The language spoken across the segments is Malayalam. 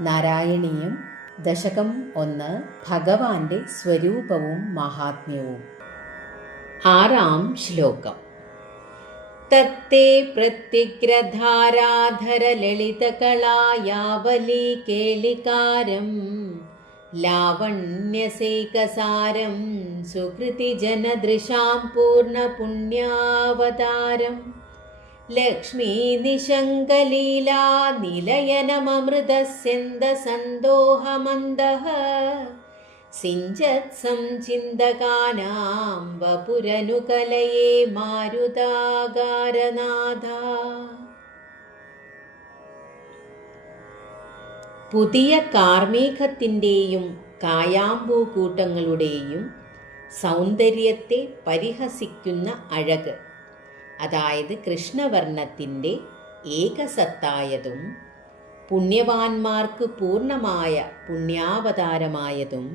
നാരായണീയം ദശകം ഒന്ന് ഭഗവാന്റെ സ്വരൂപവും മഹാത്മ്യവും. ആറാം ശ്ലോകം. തത്തേ പ്രത്യഗ്രധാരാധരലളിതകളായാവലി കേളികാരം ലാവണ്യസൈകസാരം പൂർണ പൂർണപുണ്യാവതാരം ലക്ഷ്മീ നിശങ്കലീലാ നിലയനമമൃതസ്യന്ദസന്തോഹമന്ദഃ സിഞ്ചത്സം ചിന്തകാനാം വപുരനുകലയെ മാരുതാകാരനാഥ. പുതിയ കാർമേഘത്തിന്റെയും കായാമ്പൂ കൂട്ടങ്ങളുടെയും സൗന്ദര്യത്തെ പരിഹസിക്കുന്ന അഴക്. അതായത് കൃഷ്ണവർണത്തിന്റെ ഏകസത്തായതും പുണ്യവാന്മാർക്ക് പൂർണമായ പുണ്യാവതാരമായതും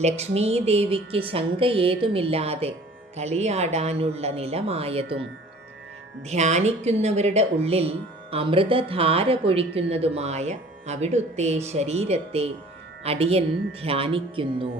ലക്ഷ്മീദേവിക്ക് ശങ്കയേതുമില്ലാതെ കളിയാടാനുള്ള നിലമായതും ധ്യാനിക്കുന്നവരുടെ ഉള്ളിൽ അമൃതധാര പൊഴിക്കുന്നതുമായ അവിടുത്തെ ശരീരത്തെ അടിയൻ ധ്യാനിക്കുന്നു.